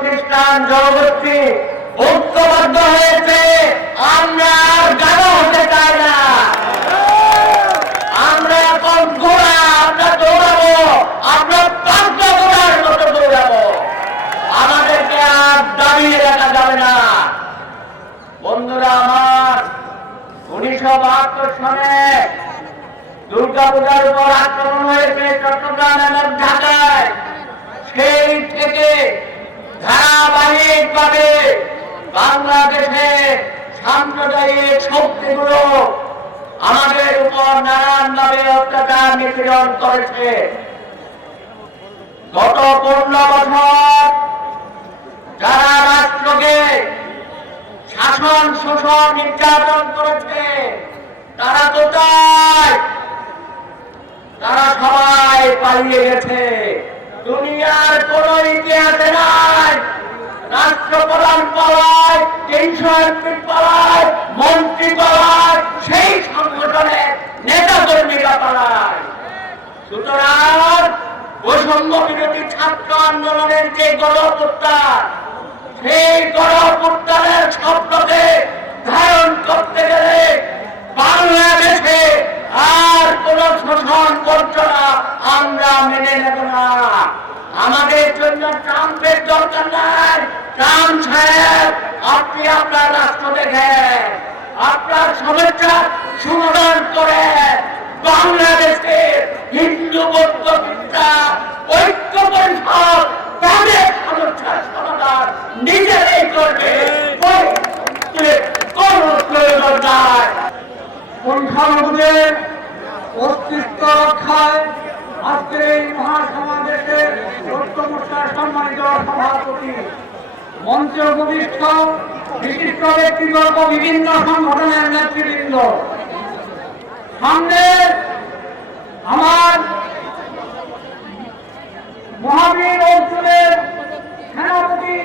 খ্রিস্টান জনগোষ্ঠী ঐক্যবদ্ধ হয়েছে, আমরা আর গাঢ় হতে চাই না। আমরা এখন ঘোড়া, আমরা দৌড়াবো, আমরা পাঁচটা ঘোড়ার মতো দৌড়াবো। আমাদেরকে আর দাঁড়িয়ে রাখা যাবে না। বন্ধুরা আমার, উনিশশো বাহাত্তর সালে দুর্গা পূজার উপর আক্রমণ হয়েছে চট্টগ্রাম এবং ঢাকায় সেই থেকে ভাবে বাংলাদেশের সাম্প্রদায়িক শক্তিগুলো আমাদের উপর নানান ভাবে অত্যাচার নিপীড়ন করেছে। গত পনেরো বছর যারা রাষ্ট্রকে শাসন, শোষণ, নির্যাতন করেছে, তারা তো তারা সবাই পালিয়ে গেছে। দুনিয়ার কোন ইতিহাসে নাই রাষ্ট্রপ্রধান পালায় তিনশো এমপি পালায় মন্ত্রী পালায় সেই সংগঠনের নেতা কর্মীরা পালায় সুতরাং বৈষম্য বিরোধী ছাত্র আন্দোলনের যে গণপ্রত্যান সেই গণপ্রত্যানের স্বপ্নকে ধারণ করতে গেলে বাংলাদেশে আর কোন শোষণ বঞ্চনা আমরা মেনে নেব না। আমাদের জন্য ট্রাম্পের দরকার নাই। ট্রাম্প সাহেব, আপনি আপনার রাষ্ট্র দেখেন। আপনার সমস্যা সমাধান করে বাংলাদেশের হিন্দু বৌদ্ধ বিদ্যা, ঐক্য পরিষদ, তাদের সমস্যার সমাধান নিজেরাই করবে। প্রয়োজন নাই। সংখ্যালঘুদের অস্তিত্ব রক্ষায় আজকের এই মহাসমাবেশের সম্মানিত সভাপতি মঞ্চে উপবিষ্ট বিশিষ্ট ব্যক্তিগত বিভিন্ন সংগঠনের নেতৃবৃন্দ। সামনে আমার মহাবীর অঞ্চলের সেনাপতি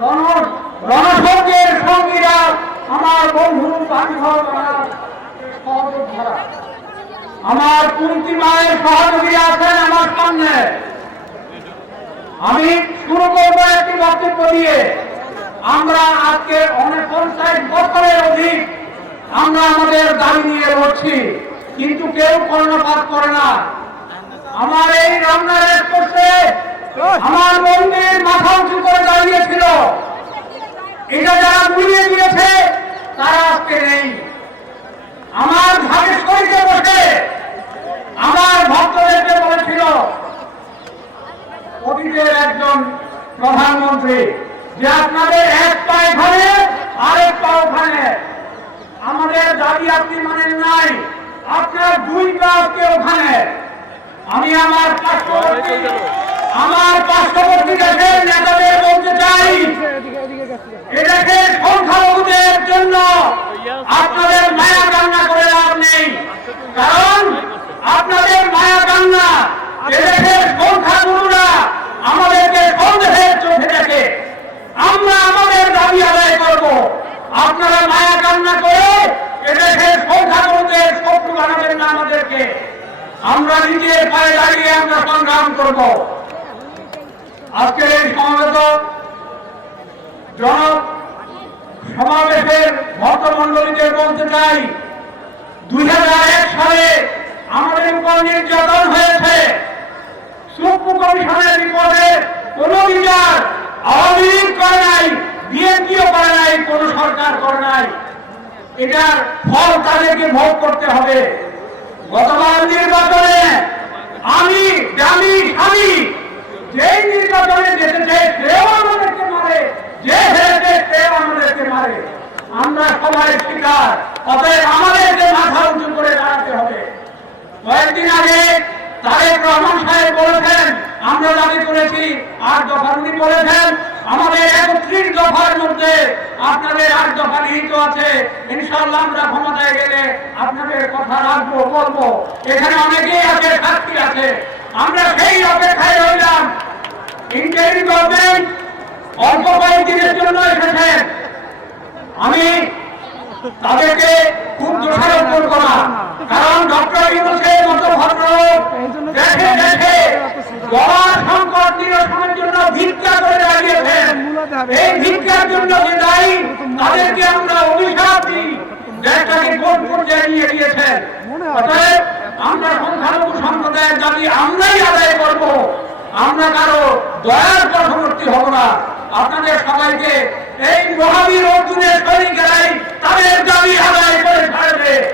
রণ- রণসঙ্গের সঙ্গীরা আমার বন্ধু আমার কুন্তি মায়ের সহযোগী আছেন আমার সামনে। আমি শুরু করব একটি বক্তব্য দিয়ে। আমরা আজকে অনেক পঞ্চায়েত বছরের অধিক আমরা আমাদের দাবি নিয়ে লড়ছি, কিন্তু কেউ কর্ণপাত করে না। আমার এই রান্নার এক করছে আমার মন্দির মাথা উঁচু করে দাঁড়িয়েছিল। এটা যারা গুলিয়ে দিয়েছে তারা আজকে নেই আমার ভাগেশ্বরীতে বসে আমার ভক্তদেরকে বলেছিল অতীতের একজন প্রধানমন্ত্রী, যে আপনাদের এক আরেক পা ওখানে। আমাদের দাবি আপনি মানেন নাই, আপনার দুই পা ওখানে? আমি আমার পার্শ্ববর্তী আমার পার্শ্ববর্তী দেশের নেতাদের বলতে চাই সংখ্যালঘুদের জন্য আপনাদের মায়া কান্না করে লাভ নেই কারণ আপনাদের মায়া কান্না এদেশের সংখ্যাগুরুরা আমাদেরকে সন্দেহের চোখে দেখে আমরা আমাদের দাবি আদায় করব আপনারা মায়া কান্না করে এদেশের সংখ্যাগুরুদের শত্রু বানাবেন না আমাদেরকে আমরা নিজের পায়ে দাঁড়িয়ে আমরা সংগ্রাম করব। আজকের এই সমাবেত জন সমাবেশের ভক্তমন্ডলীকে বলতে চাই দু হাজার এক সালে আমাদের উপর নির্যাতন হয়েছে। সুপ্রিম কমিশনের রিপোর্টে কোন বিচার আওয়ামী লীগ করে নাই, বিএনপিও করে নাই, কোন সরকার করে নাই। এটার ফল তাদেরকে ভোগ করতে হবে। গতবার নির্বাচনে আমি জানি স্বামী যেই নির্বাচনে যেতেছে সেও আমাদেরকে মারে, যে হেরেছে, সেও আমাদেরকে মারে। আমরা সবাই শিকার অতএব আমাদেরকে মাথা করে দাঁড়াতে হবে। কয়েকদিন আগে তারেক রহমান সাহেব বলেছেন, আমরা দাবি করেছি আট দফা উনি বলেছেন, আমাদের একত্রিশ দফার মধ্যে আপনাদের আর দফা নিহিত আছে ইনশাল্লাহ আমরা ক্ষমতায় গেলে আপনাদের কথা রাখব, বলব। এখানে অনেকেই আছে, সাক্ষী আছে। আমরা সেই অপেক্ষায় রইলাম। ইন্টারিম গভর্নমেন্ট অল্প কয়েকদিনের জন্য এসেছেন আমি তাদেরকে খুব দোষারোপ করব না। কারণ ডক্টর ইউনুসের মতো ভদ্রলোক দেশে দেশে গড়া সংকট নিরসনের জন্য ভিক্ষা করে দাঁড়িয়েছেন। এই ভিক্ষার জন্য যে দায়ী, তাদেরকে আমরা অভিশাপ দিই দেশটাকে কোন পর্যায়ে নিয়ে গিয়েছেন অতএব আমরা সংখ্যালঘু সম্প্রদায়ের দাবি আমরাই আদায় করব। আমরা কারও দয়ার বশবর্তী হব না। আপনাদের সবাইকে এই মহাবীর অর্জুনের সৈনিকেরাই তাদের দাবি আদায় করে ছাড়বে।